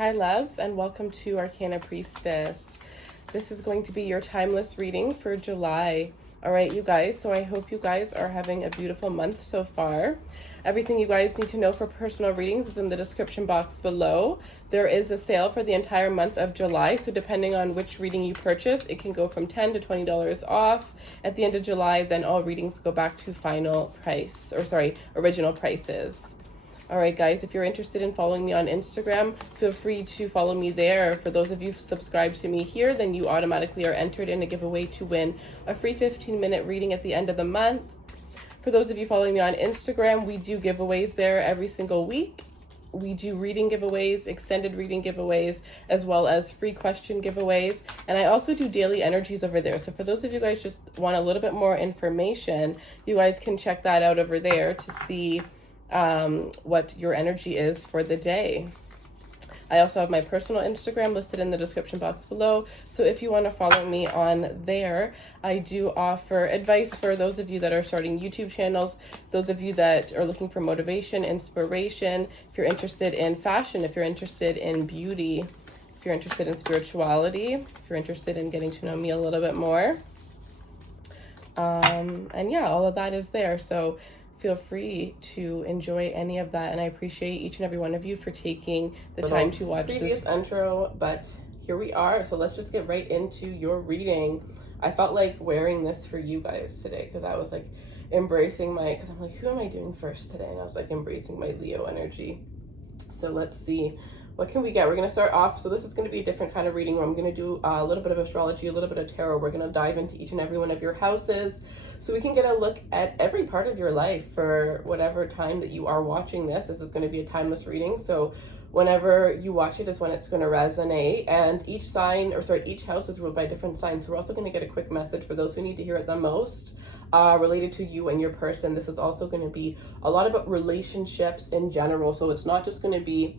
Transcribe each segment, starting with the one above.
Hi loves, and welcome to Arcana Priestess. This is going to be your timeless reading for July. All right, you guys, so I hope you guys are having a beautiful month so far. Everything you guys need to know for personal readings is in the description box below. There is a sale for the entire month of July, so depending on which reading you purchase, it can go from $10 to $20 off. At the end of July, then all readings go back to original prices. All right, guys, if you're interested in following me on Instagram, feel free to follow me there. For those of you subscribed to me here, then you automatically are entered in a giveaway to win a free 15-minute reading at the end of the month. For those of you following me on Instagram, we do giveaways there every single week. We do reading giveaways, extended reading giveaways, as well as free question giveaways. And I also do daily energies over there. So for those of you guys just want a little bit more information, you guys can check that out over there to see what your energy is for the day. I also have my personal Instagram listed in the description box below. So if you want to follow me on there, I do offer advice for those of you that are starting YouTube channels, those of you that are looking for motivation, inspiration, if you're interested in fashion, if you're interested in beauty, if you're interested in spirituality, if you're interested in getting to know me a little bit more. And yeah, all of that is there. So feel free to enjoy any of that, and I appreciate each and every one of you for taking the time to watch this intro. But here we are, so let's just get right into your reading. I felt like wearing this for you guys today because I was like embracing because I'm like, who am I doing first today? And I was like embracing my Leo energy. So let's see, what can we get? We're going to start off. So this is going to be a different kind of reading where I'm going to do a little bit of astrology, a little bit of tarot. We're going to dive into each and every one of your houses so we can get a look at every part of your life for whatever time that you are watching this. This is going to be a timeless reading. So whenever you watch it is when it's going to resonate. And each house is ruled by different signs. So we're also going to get a quick message for those who need to hear it the most related to you and your person. This is also going to be a lot about relationships in general. So it's not just going to be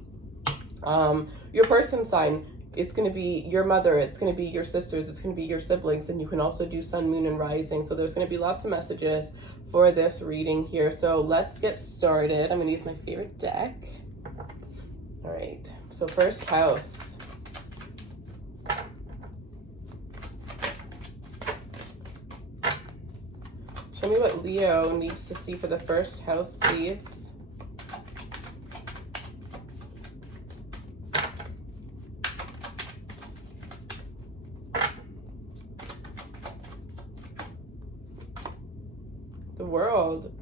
your person sign. It's going to be your mother, it's going to be your sisters, it's going to be your siblings, and you can also do sun, moon, and rising. So there's going to be lots of messages for this reading here. So let's get started. I'm going to use my favorite deck. All right, so first house. Show me what Leo needs to see for the first house, please. The World.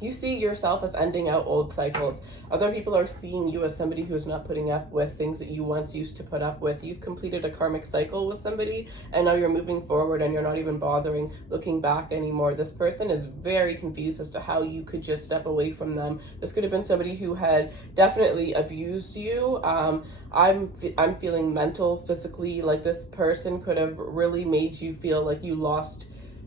You see yourself as ending out old cycles. Other people are seeing you as somebody who is not putting up with things that you once used to put up with. You've completed a karmic cycle with somebody, and now you're moving forward and you're not even bothering looking back anymore. This person is very confused as to how you could just step away from them. This could have been somebody who had definitely abused you. I'm feeling mental, physically, like this person could have really made you feel like you lost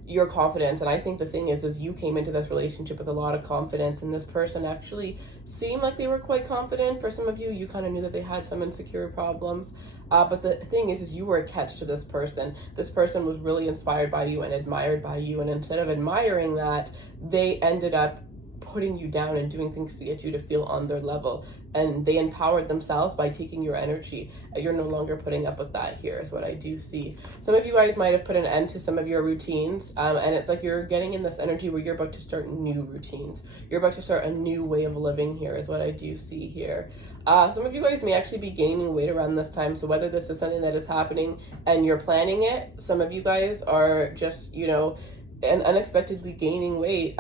your confidence. And I think the thing is you came into this relationship with a lot of confidence, and this person actually seemed like they were quite confident. For some of you, you kind of knew that they had some insecure problems, but the thing is you were a catch to this person. This person was really inspired by you and admired by you, and instead of admiring that, they ended up putting you down and doing things to get you to feel on their level, and they empowered themselves by taking your energy. You're no longer putting up with that. Here is what I do see. Some of you guys might have put an end to some of your routines, and it's like you're getting in this energy where you're about to start new routines. You're about to start a new way of living. Here is what I do see here. Some of you guys may actually be gaining weight around this time. So whether this is something that is happening and you're planning it, some of you guys are just, and unexpectedly gaining weight.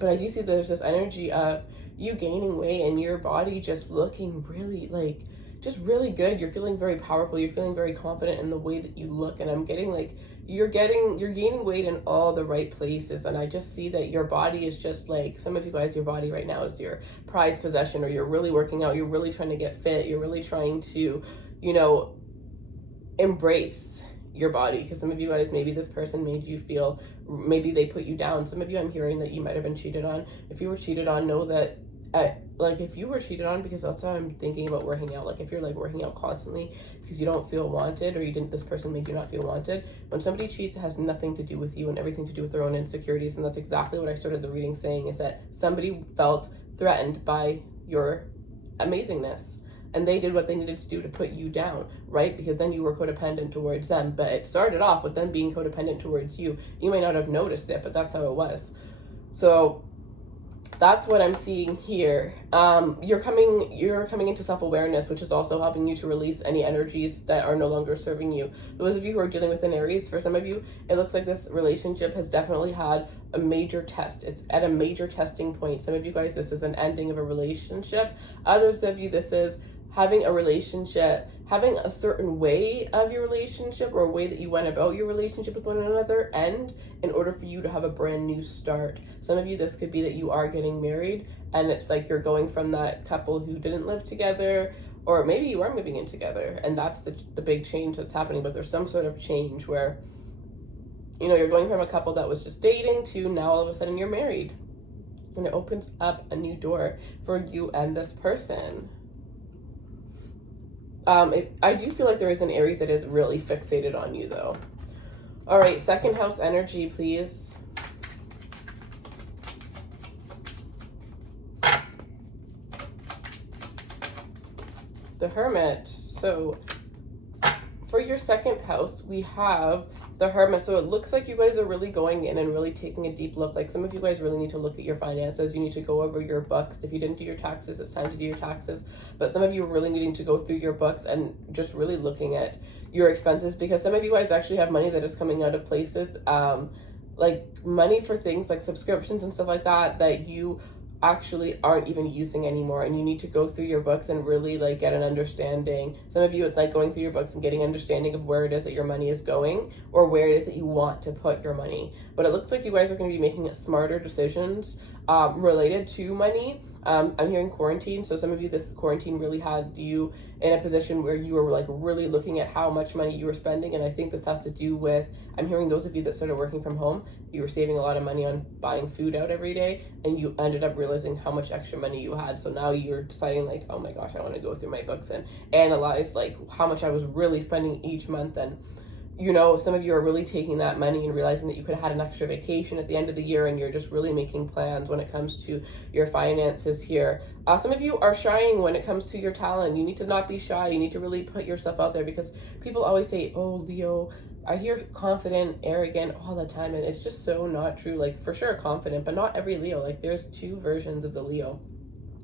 But I do see there's this energy of you gaining weight and your body just looking really really good. You're feeling very powerful. You're feeling very confident in the way that you look. And I'm getting like, you're gaining weight in all the right places. And I just see that your body is just like, some of you guys, your body right now is your prized possession, or you're really working out. You're really trying to get fit. You're really trying to, embrace your body, because some of you guys, maybe this person made you feel, maybe they put you down. Some of you, I'm hearing that you might have been cheated on. If you were cheated on, know that if you were cheated on, because that's how I'm thinking about working out. Like if you're like working out constantly because you don't feel wanted, or this person made you not feel wanted. When somebody cheats, it has nothing to do with you and everything to do with their own insecurities. And that's exactly what I started the reading saying, is that somebody felt threatened by your amazingness. And they did what they needed to do to put you down, right? Because then you were codependent towards them. But it started off with them being codependent towards you. You may not have noticed it, but that's how it was. So that's what I'm seeing here. You're coming into self-awareness, which is also helping you to release any energies that are no longer serving you. Those of you who are dealing with an Aries, for some of you, it looks like this relationship has definitely had a major test. It's at a major testing point. Some of you guys, this is an ending of a relationship. Others of you, this is having a relationship, having a certain way of your relationship or a way that you went about your relationship with one another end in order for you to have a brand new start. Some of you, this could be that you are getting married and it's like you're going from that couple who didn't live together, or maybe you are moving in together and that's the big change that's happening. But there's some sort of change where, you know, you're going from a couple that was just dating to now all of a sudden you're married, and it opens up a new door for you and this person. I do feel like there is an Aries that is really fixated on you, though. All right, second house energy, please. The Hermit. So for your second house, we have the Hermit. So it looks like you guys are really going in and really taking a deep look. Like some of you guys really need to look at your finances. You need to go over your books. If you didn't do your taxes, it's time to do your taxes. But some of you are really needing to go through your books and just really looking at your expenses, because some of you guys actually have money that is coming out of places, like money for things like subscriptions and stuff like that, that you actually aren't even using anymore, and you need to go through your books and really like get an understanding. Some of you, it's like going through your books and getting understanding of where it is that your money is going, or where it is that you want to put your money. But it looks like you guys are going to be making smarter decisions related to money. I'm hearing quarantine, so some of you, this quarantine really had you in a position where you were like really looking at how much money you were spending. And I think this has to do with, I'm hearing those of you that started working from home, you were saving a lot of money on buying food out every day, and you ended up realizing how much extra money you had. So now you're deciding like, oh my gosh, I want to go through my books and analyze like how much I was really spending each month. And you know, some of you are really taking that money and realizing that you could have had an extra vacation at the end of the year, and you're just really making plans when it comes to your finances here. Some of you are shying when it comes to your talent. You need to not be shy. You need to really put yourself out there, because people always say, oh, Leo, I hear confident, arrogant all the time, and it's just so not true. Like, for sure confident, but not every Leo. Like, there's two versions of the Leo.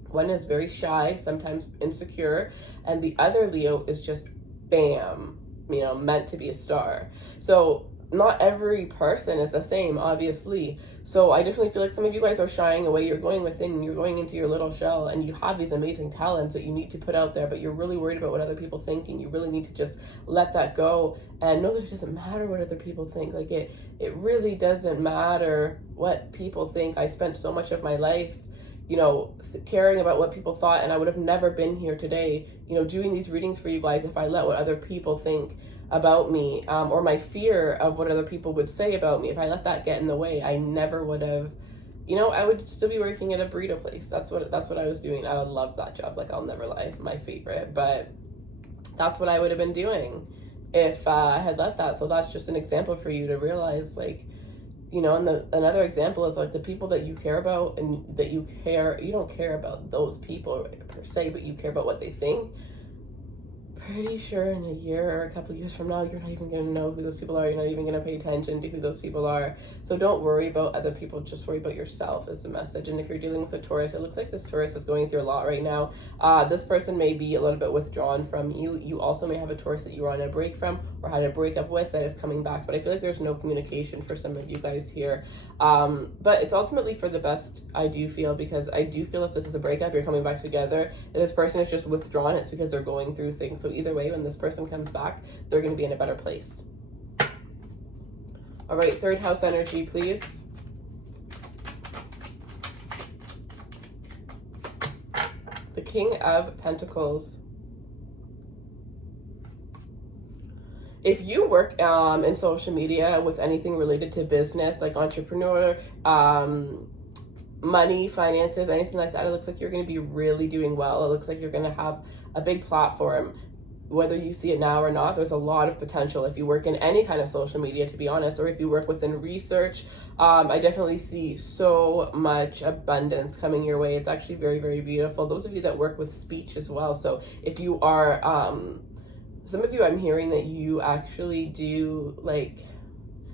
One is very shy, sometimes insecure, and the other Leo is just bam, you know, meant to be a star. So not every person is the same, obviously. So I definitely feel like some of you guys are shying away. You're going within, you're going into your little shell, and you have these amazing talents that you need to put out there, but you're really worried about what other people think, and you really need to just let that go and know that it doesn't matter what other people think. Like it really doesn't matter what people think. I spent so much of my life, you know, caring about what people thought, and I would have never been here today, you know, doing these readings for you guys if I let what other people think about me, or my fear of what other people would say about me. If I let that get in the way, I never would have, you know, I would still be working at a burrito place. That's what I was doing. I would love that job. Like, I'll never lie, my favorite, but that's what I would have been doing if I had let that. So that's just an example for you to realize, like, you know, and another example is like the people that you care about and that you don't care about those people per se, but you care about what they think. Pretty sure in a year or a couple of years from now, you're not even going to know who those people are. You're not even going to pay attention to who those people are. So don't worry about other people. Just worry about yourself is the message. And if you're dealing with a Taurus, it looks like this Taurus is going through a lot right now. This person may be a little bit withdrawn from you. You also may have a Taurus that you were on a break from or had a breakup with that is coming back. But I feel like there's no communication for some of you guys here. But it's ultimately for the best, I do feel, because I do feel if this is a breakup, you're coming back together. If this person is just withdrawn, it's because they're going through things. So either way, when this person comes back, they're going to be in a better place. All right, third house energy, please. The King of Pentacles. If you work in social media with anything related to business, like entrepreneur, money, finances, anything like that, it looks like you're going to be really doing well. It looks like you're going to have a big platform. whether you see it now or not, there's a lot of potential if you work in any kind of social media, to be honest, or if you work within research. I definitely see so much abundance coming your way. It's actually very, very beautiful. Those of you that work with speech as well. So if you are, some of you, I'm hearing that you actually do, like,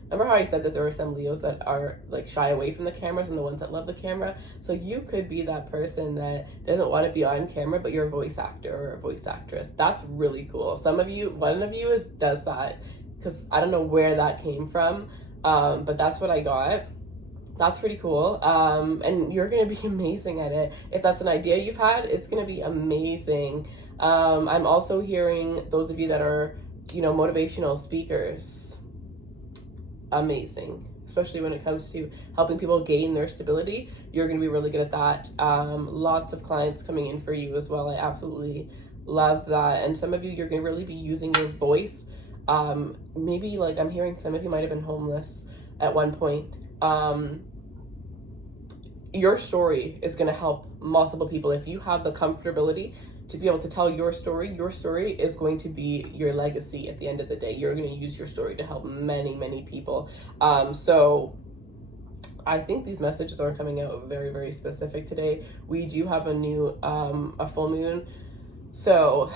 remember how I said that there are some Leos that are like shy away from the cameras and the ones that love the camera? So you could be that person that doesn't want to be on camera, but you're a voice actor or a voice actress. That's really cool. Some of you, one of you does that, because I don't know where that came from, but that's what I got. That's pretty cool. And you're going to be amazing at it. If that's an idea you've had, it's going to be amazing. I'm also hearing those of you that are, motivational speakers. Amazing, especially when it comes to helping people gain their stability. You're going to be really good at that. Lots of clients coming in for you as well. I absolutely love that. And some of you, you're going to really be using your voice. Maybe, like, I'm hearing some of you might have been homeless at one point. Your story is going to help multiple people. If you have the comfortability to be able to tell your story is going to be your legacy at the end of the day. You're going to use your story to help many, many people. So I think these messages are coming out very, very specific today. We do have a new, a full moon. So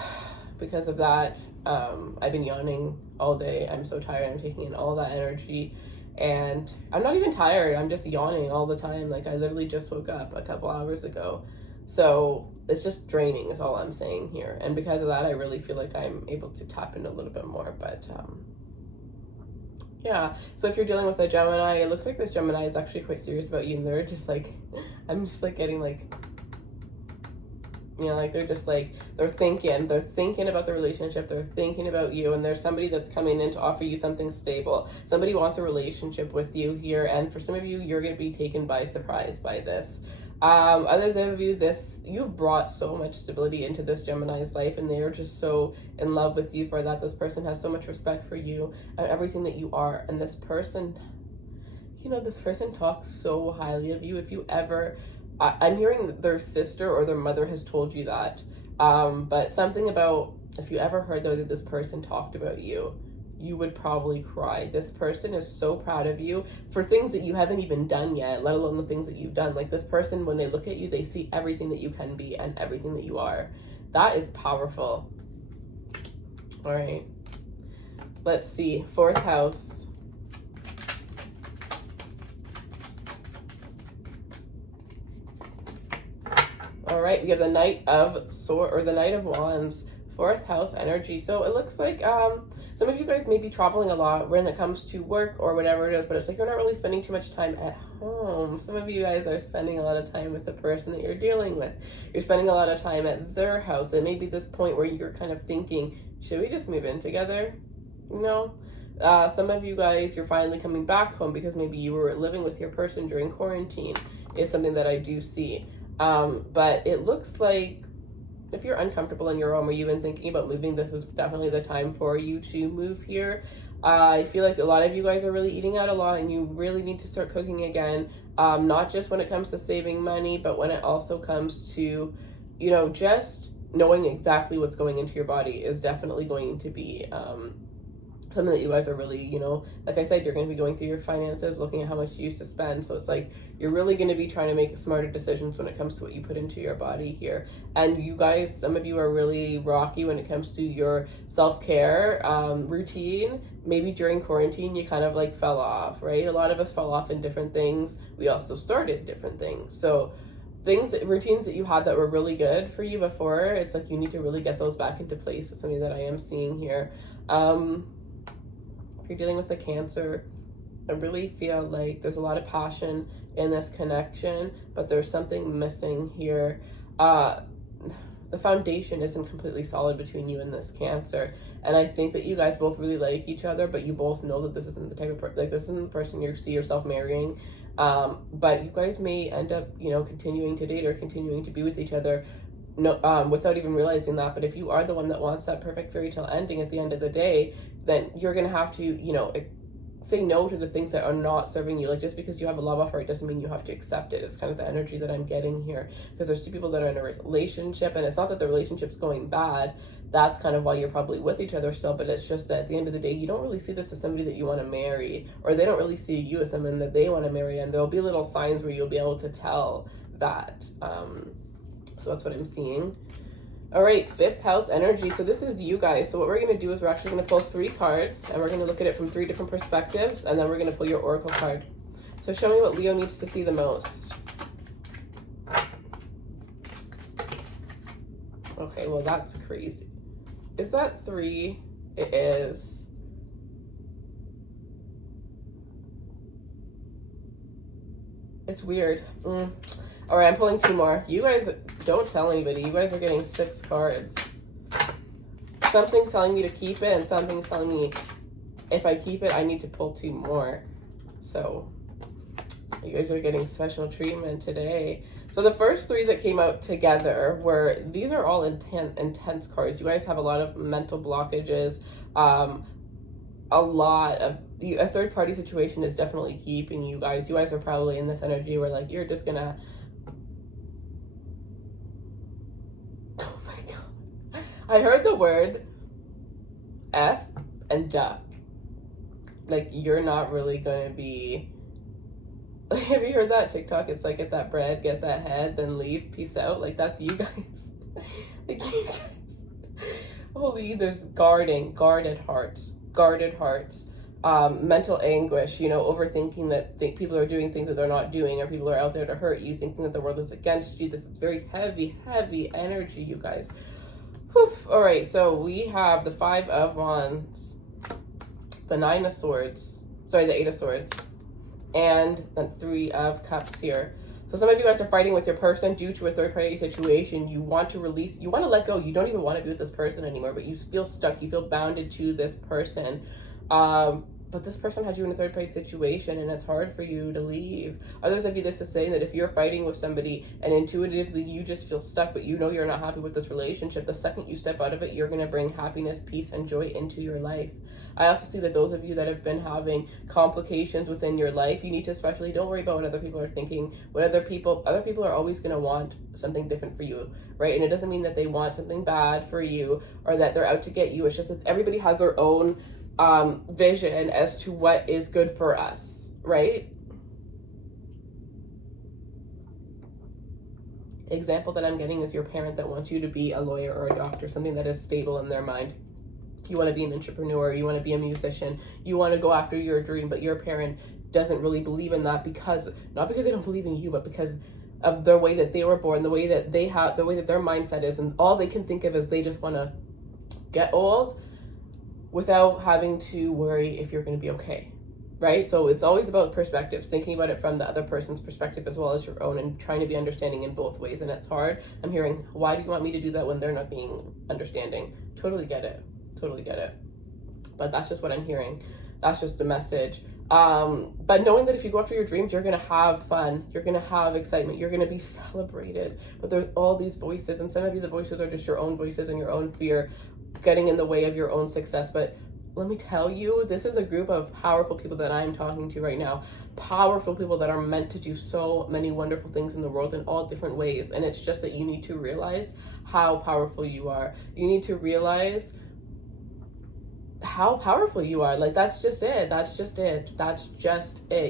because of that, I've been yawning all day. I'm so tired. I'm taking in all that energy. And I'm not even tired. I'm just yawning all the time. Like, I literally just woke up a couple hours ago. So it's just draining is all I'm saying here. And because of that, I really feel like I'm able to tap in a little bit more. But yeah, so if you're dealing with a Gemini, it looks like this Gemini is actually quite serious about you. And they're just like, I'm just like getting like, like they're just like, they're thinking about the relationship. They're thinking about you. And there's somebody that's coming in to offer you something stable. Somebody wants a relationship with you here. And for some of you, you're going to be taken by surprise by this. Others of you, you've brought so much stability into this Gemini's life, and they are just so in love with you for that. This person has so much respect for you and everything that you are. And this person, this person talks so highly of you. If you ever, I'm hearing that their sister or their mother has told you that. But something about, if you ever heard though that this person talked about you, you would probably cry. This person is so proud of you for things that you haven't even done yet, let alone the things that you've done. Like, this person, when they look at you, they see everything that you can be and everything that you are. That is powerful. All right. Let's see. 4th house. All right. We have the Knight of Swords, or the Knight of Wands. 4th house energy. So it looks like some of you guys may be traveling a lot when it comes to work or whatever it is, but it's like you're not really spending too much time at home. Some of you guys are spending a lot of time with the person that you're dealing with. You're spending a lot of time at their house. It may be this point where you're kind of thinking, should we just move in together? Some of you guys, you're finally coming back home because maybe you were living with your person during quarantine, is something that I do see. But it looks like if you're uncomfortable in your home or you've been thinking about moving, this is definitely the time for you to move here. I feel like a lot of you guys are really eating out a lot, and you really need to start cooking again. Not just when it comes to saving money, but when it also comes to, just knowing exactly what's going into your body is definitely going to be something that you guys are really, like I said, you're going to be going through your finances, looking at how much you used to spend. So it's like you're really going to be trying to make smarter decisions when it comes to what you put into your body here. And you guys, some of you are really rocky when it comes to your self-care routine. Maybe during quarantine, you kind of like fell off, right? A lot of us fell off in different things. We also started different things. So routines that you had that were really good for you before, it's like you need to really get those back into place. It's something that I am seeing here. If you're dealing with a Cancer, I really feel like there's a lot of passion in this connection, but there's something missing here. The foundation isn't completely solid between you and this Cancer, and I think that you guys both really like each other, but you both know that this isn't the type of this isn't the person you see yourself marrying. But you guys may end up, continuing to date or continuing to be with each other, without even realizing that. But if you are the one that wants that perfect fairy tale ending at the end of the day, then you're gonna have to, say no to the things that are not serving you. Like, just because you have a love offer, it doesn't mean you have to accept it. It's kind of the energy that I'm getting here, because there's two people that are in a relationship, and it's not that the relationship's going bad. That's kind of why you're probably with each other still, but it's just that at the end of the day, you don't really see this as somebody that you want to marry, or they don't really see you as someone that they want to marry, and there'll be little signs where you'll be able to tell that. So that's what I'm seeing. All right, 5th house energy. So this is you guys. So what we're going to do is we're actually going to pull 3 cards, and we're going to look at it from 3 different perspectives, and then we're going to pull your oracle card. So show me what Leo needs to see the most. Okay, well, that's crazy. Is that 3? It is. It's weird. All right, I'm pulling 2 more. You guys, don't tell anybody. You guys are getting 6 cards. Something's telling me to keep it, and something's telling me if I keep it, I need to pull 2 more. So you guys are getting special treatment today. So the first 3 that came out together were, these are all intense cards. You guys have a lot of mental blockages. A lot of, a third party situation is definitely keeping you guys. You guys are probably in this energy where like, you're just gonna, oh my God. I heard the word F and duck. Like, you're not really gonna be, have you heard that TikTok? It's like, get that bread, get that head, then leave, peace out. Like, that's you guys. Like, you guys. Holy, there's guarded hearts, mental anguish, you know, overthinking that people are doing things that they're not doing, or people are out there to hurt you, thinking that the world is against you. This is very heavy energy, you guys. Whew. All right, so we have the 5 of Wands, the 9 of Swords, sorry, the 8 of Swords, and the 3 of Cups here. So some of you guys are fighting with your person due to a third-party situation. You want to release, you want to let go. You don't even want to be with this person anymore, but you feel stuck. You feel bounded to this person. But this person had you in a third-party situation, and it's hard for you to leave. Others of you, this is saying that if you're fighting with somebody and intuitively you just feel stuck, but you know you're not happy with this relationship, the second you step out of it, you're going to bring happiness, peace, and joy into your life. I also see that those of you that have been having complications within your life, you need to especially, don't worry about what other people are thinking. What other people are always going to want something different for you, right? And it doesn't mean that they want something bad for you or that they're out to get you. It's just that everybody has their own vision as to what is good for us, right? Example that I'm getting is your parent that wants you to be a lawyer or a doctor, something that is stable in their mind. You want to be an entrepreneur, you want to be a musician, you want to go after your dream, but your parent doesn't really believe in that, because not because they don't believe in you, but because of the way that they were born, the way that they have, the way that their mindset is, and all they can think of is they just want to get old without having to worry if you're going to be okay, right? So it's always about perspectives, thinking about it from the other person's perspective as well as your own, and trying to be understanding in both ways. And it's hard. I'm hearing, why do you want me to do that when they're not being understanding? Totally get it. But that's just what I'm hearing. That's just the message. But knowing that if you go after your dreams, you're going to have fun, you're going to have excitement, you're going to be celebrated. But there's all these voices, and some of you, the voices are just your own voices and your own fear getting in the way of your own success. But let me tell you, this is a group of powerful people that I'm talking to right now. Powerful people that are meant to do so many wonderful things in the world in all different ways. And it's just that you need to realize how powerful you are. You need to realize how powerful you are. Like, that's just it.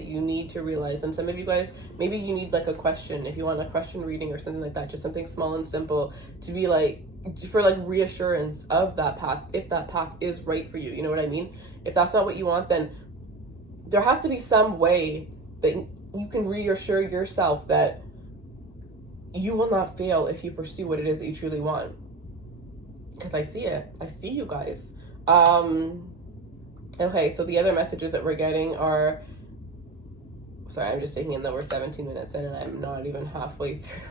You need to realize. And some of you guys, maybe you need like a question, if you want a question reading or something like that, just something small and simple to be like, for like reassurance of that path, if that path is right for you. You know what I mean? If that's not what you want, then there has to be some way that you can reassure yourself that you will not fail if you pursue what it is that you truly want. Because I see it. I see you guys. Okay, so the other messages that we're getting are, sorry, I'm just taking in that we're 17 minutes in and I'm not even halfway through.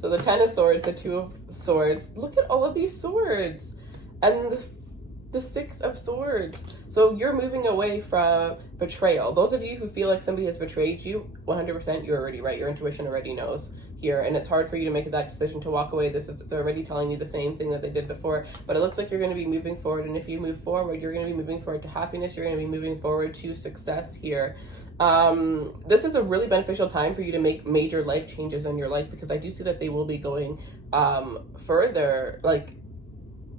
So the 10 of Swords, the 2 of Swords. Look at all of these swords. And the 6 of Swords. So you're moving away from betrayal. Those of you who feel like somebody has betrayed you, 100%, you're already right. Your intuition already knows. here, and it's hard for you to make that decision to walk away. They're already telling you the same thing that they did before, but it looks like you're going to be moving forward, and if you move forward, you're going to be moving forward to happiness. You're going to be moving forward to success here. This is a really beneficial time for you to make major life changes in your life, because I do see that they will be going further. Like,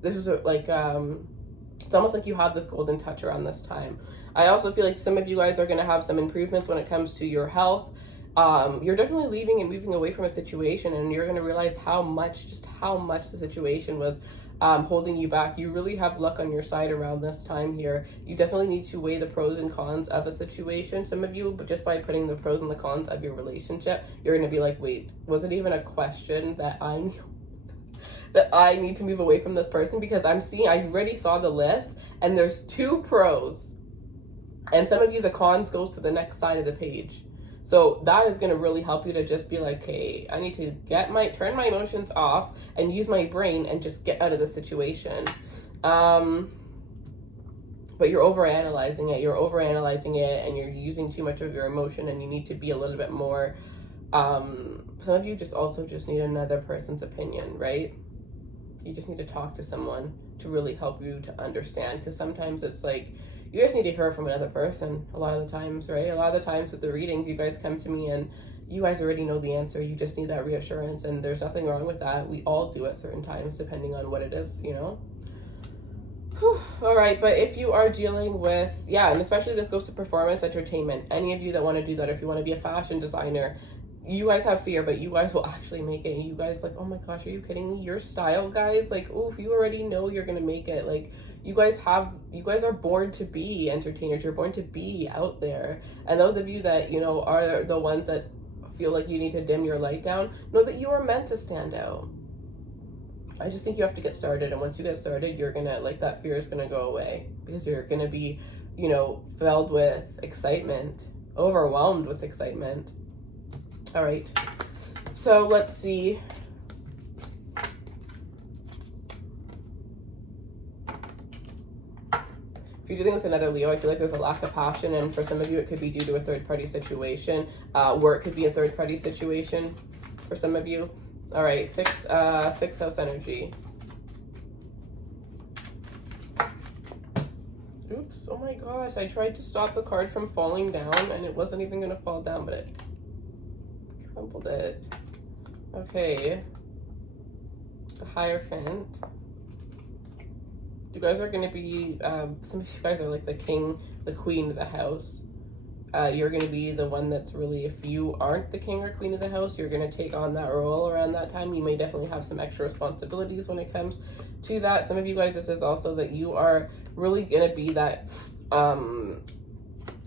this is it's almost like you have this golden touch around this time. I also feel like some of you guys are going to have some improvements when it comes to your health. You're definitely leaving and moving away from a situation, and you're going to realize how much the situation was holding you back. You really have luck on your side around this time here. You definitely need to weigh the pros and cons of a situation. Some of you, but just by putting the pros and the cons of your relationship, you're going to be like, wait, was it even a question that I need to move away from this person? Because I already saw the list, and there's 2 pros, and some of you, the cons goes to the next side of the page. So that is going to really help you to just be like, hey, I need to turn my emotions off and use my brain and just get out of the situation. But you're overanalyzing it, and you're using too much of your emotion, and you need to be a little bit more, some of you just need another person's opinion, right? You just need to talk to someone to really help you to understand, because sometimes it's like, you guys need to hear from another person a lot of the times, right? A lot of the times with the readings, you guys come to me and you guys already know the answer. You just need that reassurance, and there's nothing wrong with that. We all do at certain times, depending on what it is, you know? All right, but if you are dealing with, and especially this goes to performance entertainment, any of you that want to do that, if you want to be a fashion designer, you guys have fear, but you guys will actually make it. You guys like, oh my gosh, are you kidding me? Your style, guys, like, oh, you already know you're gonna make it. Like, you guys are born to be entertainers. You're born to be out there. And those of you that, are the ones that feel like you need to dim your light down, know that you are meant to stand out. I just think you have to get started, and once you get started, you're gonna, like, that fear is gonna go away, because you're gonna be, filled with excitement, overwhelmed with excitement. All right, so let's see. If you're dealing with another Leo, I feel like there's a lack of passion, and for some of you, it could be due to a third-party situation, or it could be a third-party situation for some of you. All right, sixth house energy. Oops, oh my gosh, I tried to stop the card from falling down, and it wasn't even gonna fall down, but it crumpled it. Okay. The Hierophant. You guys are going to be, some of you guys are like the king, the queen of the house. You're going to be the one that's really, if you aren't the king or queen of the house, you're going to take on that role around that time. You may definitely have some extra responsibilities when it comes to that. Some of you guys, this is also that you are really going to be that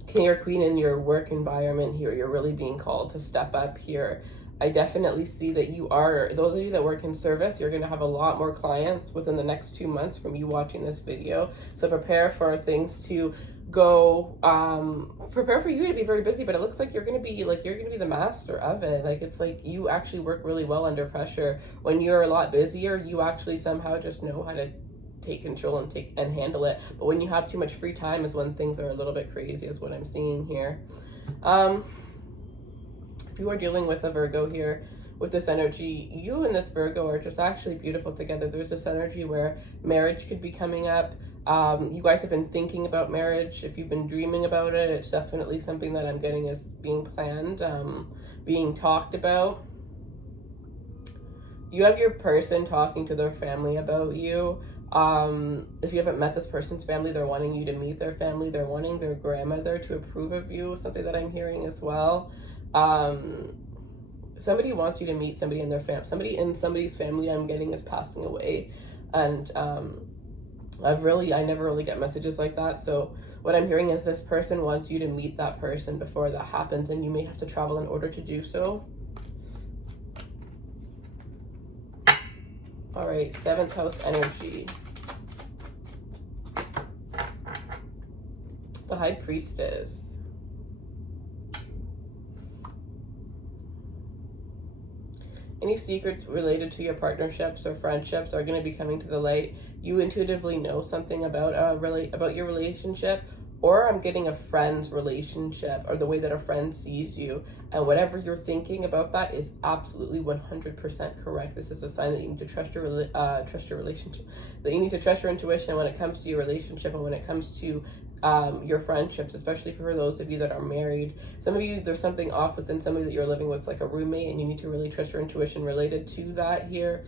king or queen in your work environment here. You're really being called to step up here. I definitely see that you are, those of you that work in service, you're going to have a lot more clients within the next 2 months from you watching this video. So prepare for things to go, prepare for you to be very busy, but it looks like you're going to be the master of it. Like, it's like you actually work really well under pressure. When you're a lot busier, you actually somehow just know how to take control and handle it. But when you have too much free time is when things are a little bit crazy, is what I'm seeing here. If you are dealing with a Virgo here, with this energy, you and this Virgo are just actually beautiful together. There's this energy where marriage could be coming up. You guys have been thinking about marriage. If you've been dreaming about it, it's definitely something that I'm getting is being planned, being talked about. You have your person talking to their family about you. If you haven't met this person's family, they're wanting you to meet their family. They're wanting their grandmother to approve of you, something that I'm hearing as well. Somebody wants you to meet somebody in their somebody in somebody's family I'm getting is passing away. And, I never really get messages like that. So what I'm hearing is this person wants you to meet that person before that happens, and you may have to travel in order to do so. All right, 7th house energy. The High Priestess. Any secrets related to your partnerships or friendships are going to be coming to the light. You intuitively know something about your relationship, or I'm getting a friend's relationship or the way that a friend sees you. And whatever you're thinking about that is absolutely 100% correct. This is a sign that you need to trust your relationship, that you need to trust your intuition when it comes to your relationship and when it comes to your friendships, especially for those of you that are married. Some of you, there's something off within somebody that you're living with, like a roommate, and you need to really trust your intuition related to that here.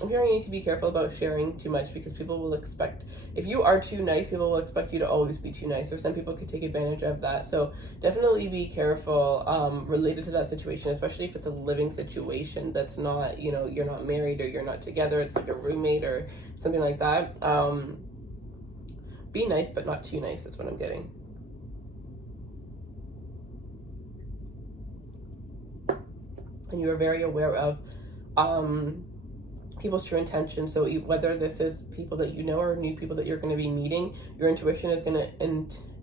I'm hearing you need to be careful about sharing too much, because people will expect, if you are too nice, people will expect you to always be too nice, or some people could take advantage of that. So definitely be careful related to that situation, especially if it's a living situation that's not, you know, you're not married or you're not together, it's like a roommate or something like that. Be nice, but not too nice is what I'm getting. And you are very aware of people's true intentions. So whether this is people that you know or new people that you're going to be meeting, your intuition is going to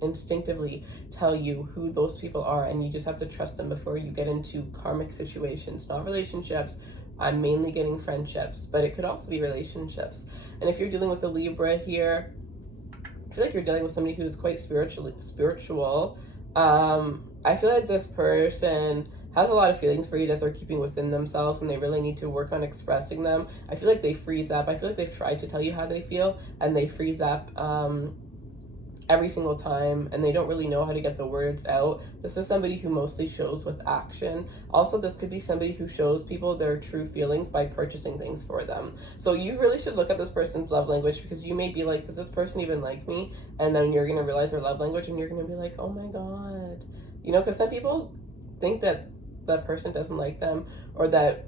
instinctively tell you who those people are, and you just have to trust them before you get into karmic situations, not relationships. I'm mainly getting friendships, but it could also be relationships. And if you're dealing with a Libra here, I feel like you're dealing with somebody who is quite spiritual. I feel like this person has a lot of feelings for you that they're keeping within themselves, and they really need to work on expressing them. I feel like they freeze up. I feel like they've tried to tell you how they feel, and they freeze up every single time, and they don't really know how to get the words out. This is somebody who mostly shows with action. Also, this could be somebody who shows people their true feelings by purchasing things for them. So you really should look at this person's love language, because you may be like, does this person even like me? And then you're going to realize their love language, and you're going to be like, oh my God. You know, because some people think that that person doesn't like them, or that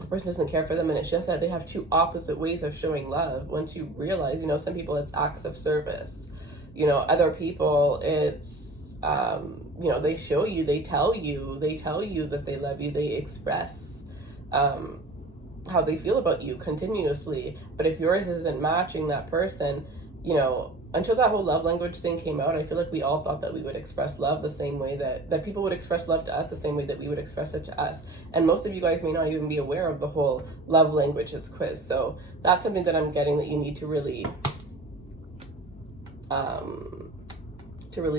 the person doesn't care for them, and it's just that they have two opposite ways of showing love. Once you realize, you know, some people it's acts of service, you know, other people it's you know, they show you, they tell you that they love you, they express how they feel about you continuously. But if yours isn't matching that person, you know, until that whole love language thing came out, I feel like we all thought that we would express love the same way that people would express love to us, the same way that we would express it to us. And most of you guys may not even be aware of the whole love languages quiz. So that's something that I'm getting that you need to really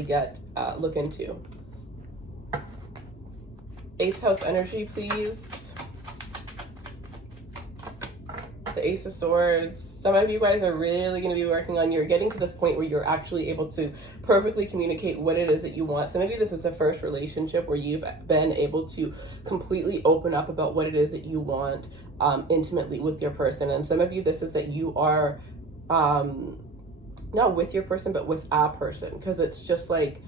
get look into. 8th house energy, please. The Ace of Swords. Some of you guys are really going to be working on, you're getting to this point where you're actually able to perfectly communicate what it is that you want. Some of you, this is the first relationship where you've been able to completely open up about what it is that you want intimately with your person. And some of you, this is that you are not with your person, but with a person, because it's just like,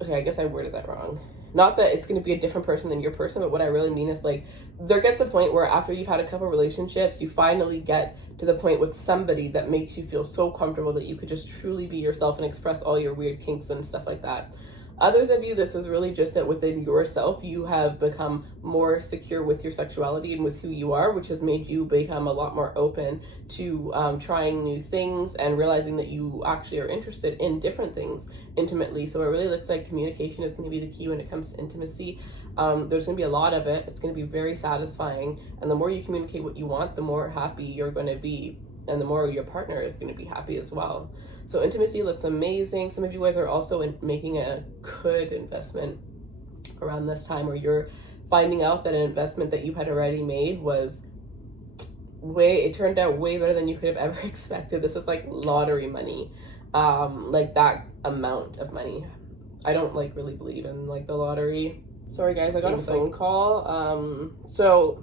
okay, I guess I worded that wrong. Not that it's going to be a different person than your person, but what I really mean is, like, there gets a point where after you've had a couple relationships, you finally get to the point with somebody that makes you feel so comfortable that you could just truly be yourself and express all your weird kinks and stuff like that. Others of you, this is really just that within yourself, you have become more secure with your sexuality and with who you are, which has made you become a lot more open to trying new things and realizing that you actually are interested in different things intimately. So it really looks like communication is going to be the key when it comes to intimacy. There's going to be a lot of it. It's going to be very satisfying. And the more you communicate what you want, the more happy you're going to be. And the more your partner is going to be happy as well. So intimacy looks amazing. Some of you guys are also making a good investment around this time, where you're finding out that an investment that you had already made was it turned out way better than you could have ever expected. This is like lottery money, like that amount of money. I don't like really believe in like the lottery. Sorry guys, I got a phone call. So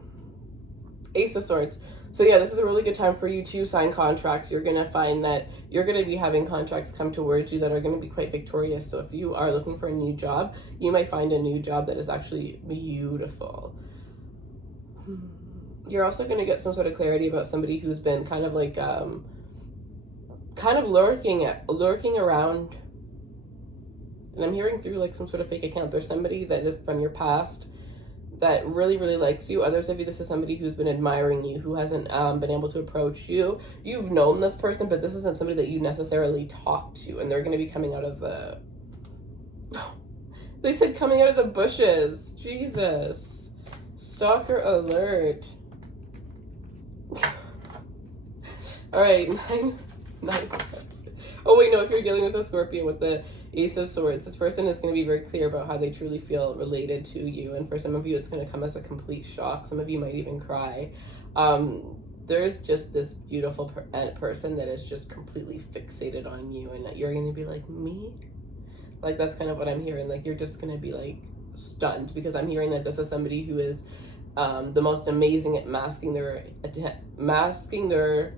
Ace of Swords. So yeah, this is a really good time for you to sign contracts. You're going to find that you're going to be having contracts come towards you that are going to be quite victorious. So if you are looking for a new job, you might find a new job that is actually beautiful. You're also going to get some sort of clarity about somebody who's been kind of like, kind of lurking around. And I'm hearing through like some sort of fake account. There's somebody that is from your past that really, really likes you. Others of you, this is somebody who's been admiring you, who hasn't been able to approach you. You've known this person, but this isn't somebody that you necessarily talk to, and they're going to be coming out of the... They said coming out of the bushes. Jesus. Stalker alert. All right, nine. Oh wait, no. If you're dealing with a Scorpio with the Ace of Swords, this person is going to be very clear about how they truly feel related to you, and for some of you, it's going to come as a complete shock. Some of you might even cry. There's just this beautiful person that is just completely fixated on you, and that you're going to be like, me? Like, that's kind of what I'm hearing. Like, you're just going to be like stunned, because I'm hearing that this is somebody who is the most amazing at masking their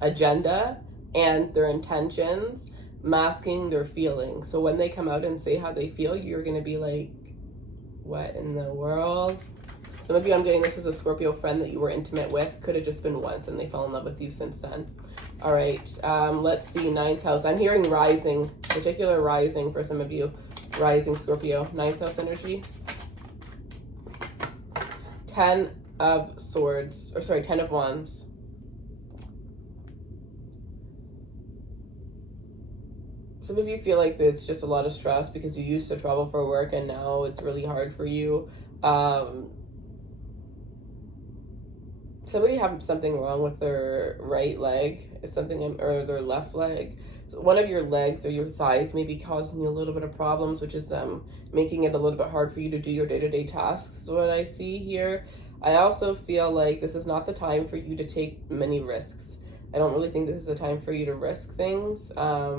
agenda and their intentions, masking their feelings. So when they come out and say how they feel, you're going to be like, what in the world? Some of you, I'm getting this as a Scorpio friend that you were intimate with. Could have just been once and they fell in love with you since then. All right, let's see, ninth house. I'm hearing rising, particular rising for some of you. Rising Scorpio, ninth house energy. 10 of swords, or sorry, 10 of wands. Some of you feel like it's just a lot of stress because you used to travel for work and now it's really hard for you. Somebody have something wrong with their right leg. It's something, or their left leg. So one of your legs or your thighs may be causing you a little bit of problems, which is making it a little bit hard for you to do your day-to-day tasks, is what I see here. I also feel like this is not the time for you to take many risks. I don't really think this is the time for you to risk things. I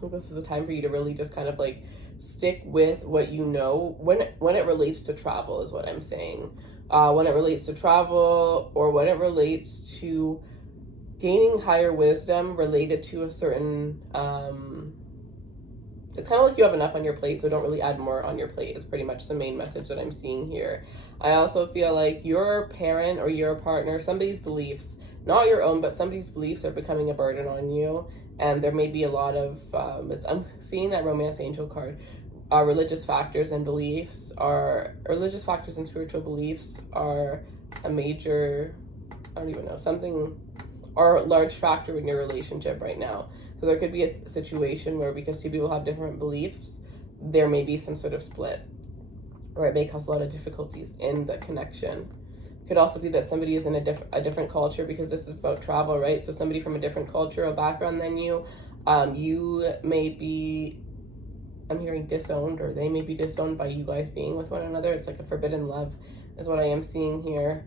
think this is the time for you to really just kind of like stick with what you know when it relates to travel, is what I'm saying. When it relates to travel, or when it relates to gaining higher wisdom related to a certain, it's kind of like you have enough on your plate, so don't really add more on your plate is pretty much the main message that I'm seeing here. I also feel like your parent or your partner, somebody's beliefs, not your own, but somebody's beliefs are becoming a burden on you. And there may be a lot of, I'm seeing that romance angel card. Religious factors and spiritual beliefs are a major, I don't even know, something, or a large factor in your relationship right now. So there could be a situation where, because two people have different beliefs, there may be some sort of split, or it may cause a lot of difficulties in the connection. It could also be that somebody is in a different culture, because this is about travel, right? So somebody from a different cultural background than you, you may be, I'm hearing disowned, or they may be disowned by you guys being with one another. It's like a forbidden love is what I am seeing here.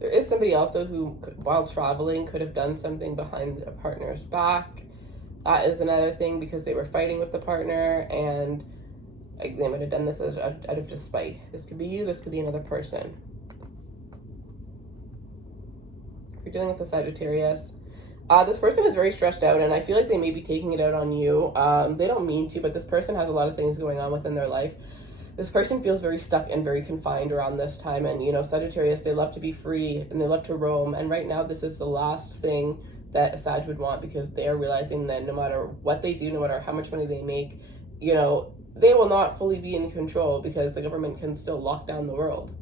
There is somebody also who, while traveling, could have done something behind a partner's back. That is another thing, because they were fighting with the partner, and they might have done this out of just spite. This could be you, this could be another person. If you're dealing with the Sagittarius, this person is very stressed out, and I feel like they may be taking it out on you. They don't mean to, but this person has a lot of things going on within their life. This person feels very stuck and very confined around this time. And, you know, Sagittarius, they love to be free and they love to roam. And right now, this is the last thing that a Sag would want, because they're realizing that no matter what they do, no matter how much money they make, you know, they will not fully be in control, because the government can still lock down the world.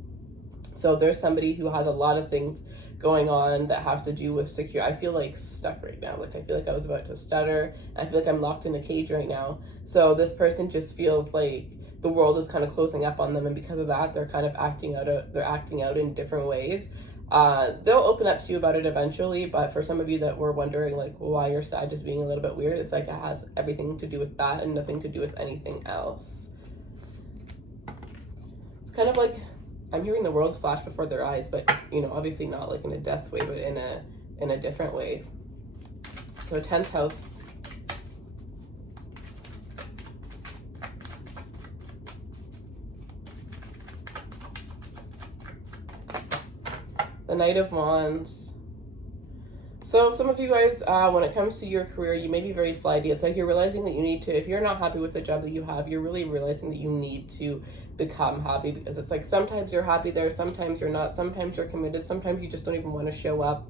So there's somebody who has a lot of things going on that have to do with secure. I feel like stuck right now. Like, I feel like I was about to stutter. I feel like I'm locked in a cage right now. So this person just feels like the world is kind of closing up on them, and because of that, they're kind of acting out in different ways. They'll open up to you about it eventually, but for some of you that were wondering like why your Sag is being a little bit weird, it's like it has everything to do with that and nothing to do with anything else. It's kind of like I'm hearing the world flash before their eyes, but, you know, obviously not like in a death way, but in a different way. So 10th house. The Knight of Wands. So some of you guys, when it comes to your career, you may be very flighty. It's like you're realizing that you need to, if you're not happy with the job that you have, you're really realizing that you need to become happy, because it's like sometimes you're happy there, sometimes you're not, sometimes you're committed, sometimes you just don't even want to show up.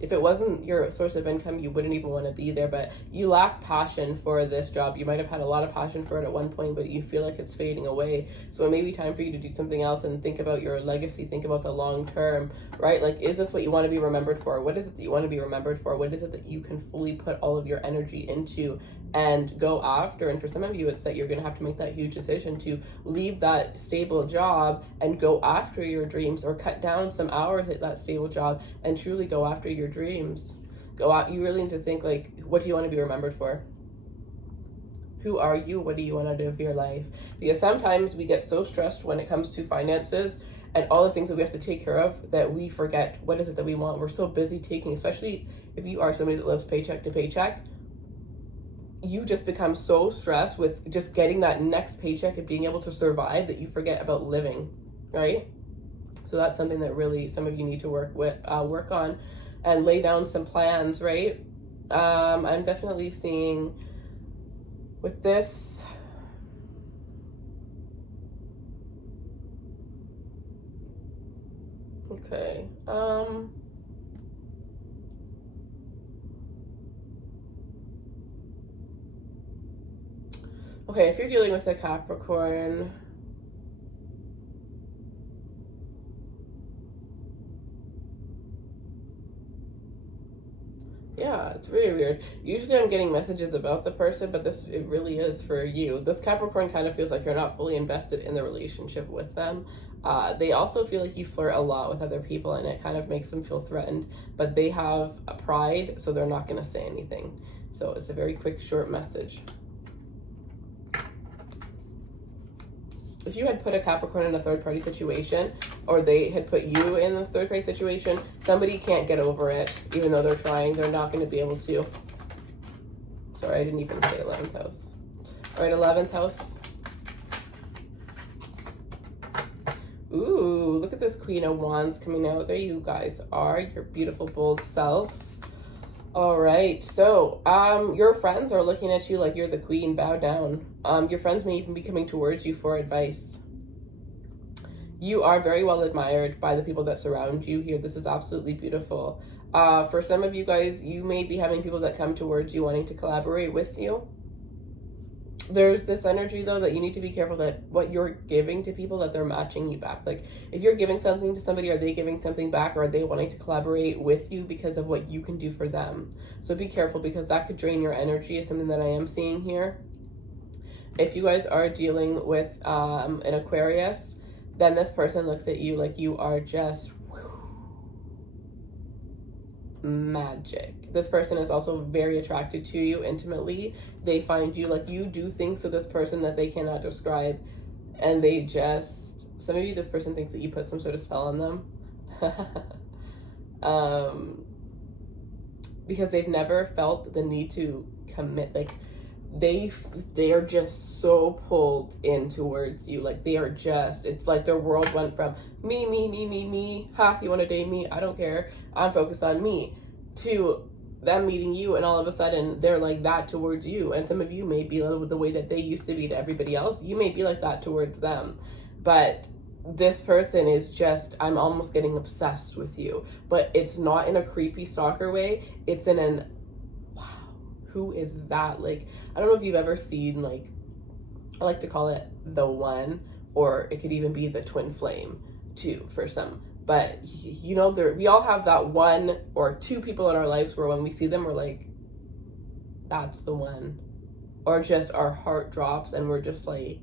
If it wasn't your source of income, you wouldn't even want to be there, but you lack passion for this job. You might have had a lot of passion for it at one point, but you feel like it's fading away. So it may be time for you to do something else and think about your legacy, think about the long term, right? Like, is this what you want to be remembered for? What is it that you want to be remembered for? What is it that you can fully put all of your energy into and go after. And for some of you, it's that you're going to have to make that huge decision to leave that stable job and go after your dreams, or cut down some hours at that stable job and truly go after your dreams. Go out. You really need to think, like, what do you want to be remembered for? Who are you? What do you want out of your life? Because sometimes we get so stressed when it comes to finances and all the things that we have to take care of that we forget what is it that we want. We're so busy taking, especially if you are somebody that lives paycheck to paycheck, you just become so stressed with just getting that next paycheck and being able to survive that you forget about living, right? So that's something that really some of you need to work on and lay down some plans, right? I'm definitely seeing with this, okay, okay, if you're dealing with a Capricorn, yeah, it's really weird. Usually I'm getting messages about the person, but it really is for you. This Capricorn kind of feels like you're not fully invested in the relationship with them. They also feel like you flirt a lot with other people, and it kind of makes them feel threatened, but they have a pride, so they're not going to say anything. So it's a very quick, short message. If you had put a Capricorn in a third-party situation, or they had put you in a third-party situation, somebody can't get over it. Even though they're trying, they're not going to be able to. Sorry, I didn't even say 11th house. All right, 11th house. Ooh, look at this Queen of Wands coming out. There you guys are, your beautiful, bold selves. All right, so your friends are looking at you like you're the queen. Bow down. Your friends may even be coming towards you for advice. You are very well admired by the people that surround you here. This is absolutely beautiful. For some of you guys, you may be having people that come towards you wanting to collaborate with you. There's this energy, though, that you need to be careful that what you're giving to people, that they're matching you back. Like, if you're giving something to somebody, are they giving something back, or are they wanting to collaborate with you because of what you can do for them? So be careful, because that could drain your energy, is something that I am seeing here. If you guys are dealing with an Aquarius, then this person looks at you like you are just magic. This person is also very attracted to you intimately. They find you, like, you do things to this person that they cannot describe, and they just, some of you, this person thinks that you put some sort of spell on them. Because they've never felt the need to commit. Like, they are just so pulled in towards you. Like, they are just, it's like their world went from me, ha, you want to date me? I don't care, I'm focused on me, to them meeting you, and all of a sudden they're like that towards you. And some of you may be the way that they used to be to everybody else. You may be like that towards them, but this person is just, I'm almost getting obsessed with you. But it's not in a creepy stalker way. It's in an, wow, who is that? Like, I don't know if you've ever seen, like, I like to call it the one, or it could even be the twin flame too for some. But you know, we all have that one or two people in our lives where when we see them, we're like, that's the one. Or just our heart drops and we're just like,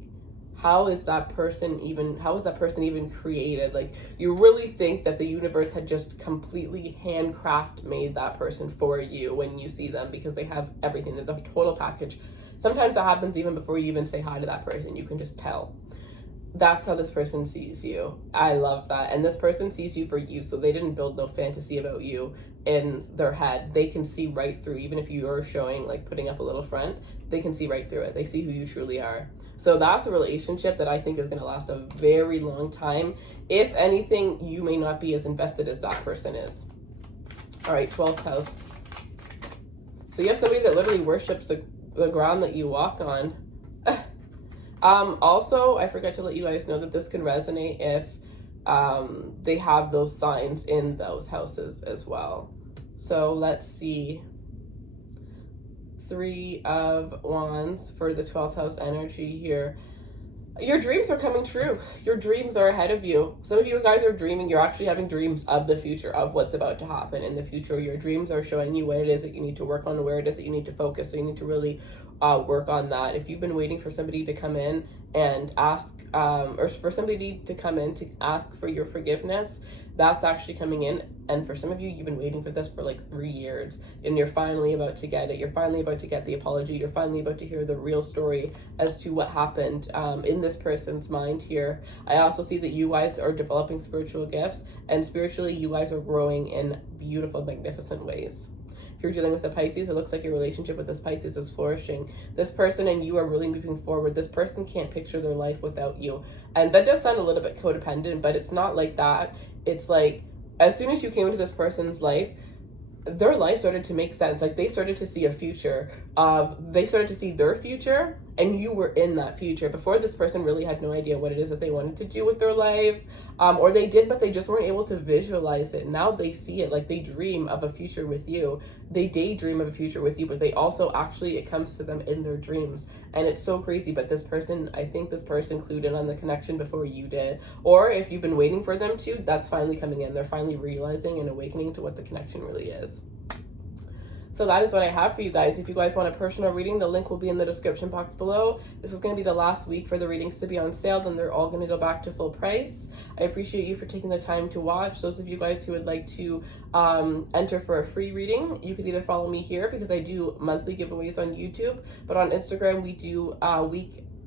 how is that person even created? Like, you really think that the universe had just completely handcraft made that person for you when you see them, because they have everything, the total package. Sometimes that happens even before you even say hi to that person. You can just tell. That's how this person sees you. I love that. And this person sees you for you, so they didn't build no fantasy about you in their head. They can see right through, even if you are showing, like, putting up a little front, they can see right through it. They see who you truly are. So that's a relationship that I think is going to last a very long time. If anything, you may not be as invested as that person is. All right, 12th house. So you have somebody that literally worships the ground that you walk on. Also, I forgot to let you guys know that this can resonate if they have those signs in those houses as well. So let's see. 3 of Wands for the 12th house energy here. Your dreams are coming true. Your dreams are ahead of you. Some of you guys are dreaming. You're actually having dreams of the future, of what's about to happen in the future. Your dreams are showing you what it is that you need to work on, where it is that you need to focus. So you need to really work on that. If you've been waiting for somebody to come in and ask, or for somebody to come in to ask for your forgiveness, that's actually coming in. And for some of you, you've been waiting for this for like 3 years, and you're finally about to get it. You're finally about to get the apology. You're finally about to hear the real story as to what happened in this person's mind here. I also see that you guys are developing spiritual gifts, and spiritually you guys are growing in beautiful, magnificent ways. If you're dealing with a Pisces, it looks like your relationship with this Pisces is flourishing. This person and you are really moving forward. This person can't picture their life without you. And that does sound a little bit codependent, but it's not like that. It's like, as soon as you came into this person's life, their life started to make sense. Like, they started to see a future. They started to see their future, and you were in that future. Before, this person really had no idea what it is that they wanted to do with their life, or they did, but they just weren't able to visualize it. Now they see it. Like, they dream of a future with you. They daydream of a future with you, but they also actually, it comes to them in their dreams. And it's so crazy. But this person, I think this person clued in on the connection before you did. Or if you've been waiting for them to, that's finally coming in. They're finally realizing and awakening to what the connection really is. So that is what I have for you guys. If you guys want a personal reading, the link will be in the description box below. This is going to be the last week for the readings to be on sale. Then they're all going to go back to full price. I appreciate you for taking the time to watch. Those of you guys who would like to enter for a free reading, you can either follow me here because I do monthly giveaways on YouTube. But on Instagram, we do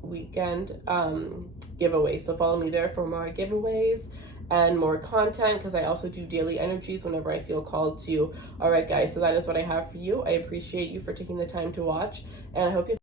weekend giveaways. So follow me there for more giveaways and more content, because I also do daily energies whenever I feel called to. All right, guys, so that is what I have for you. I appreciate you for taking the time to watch, and I hope you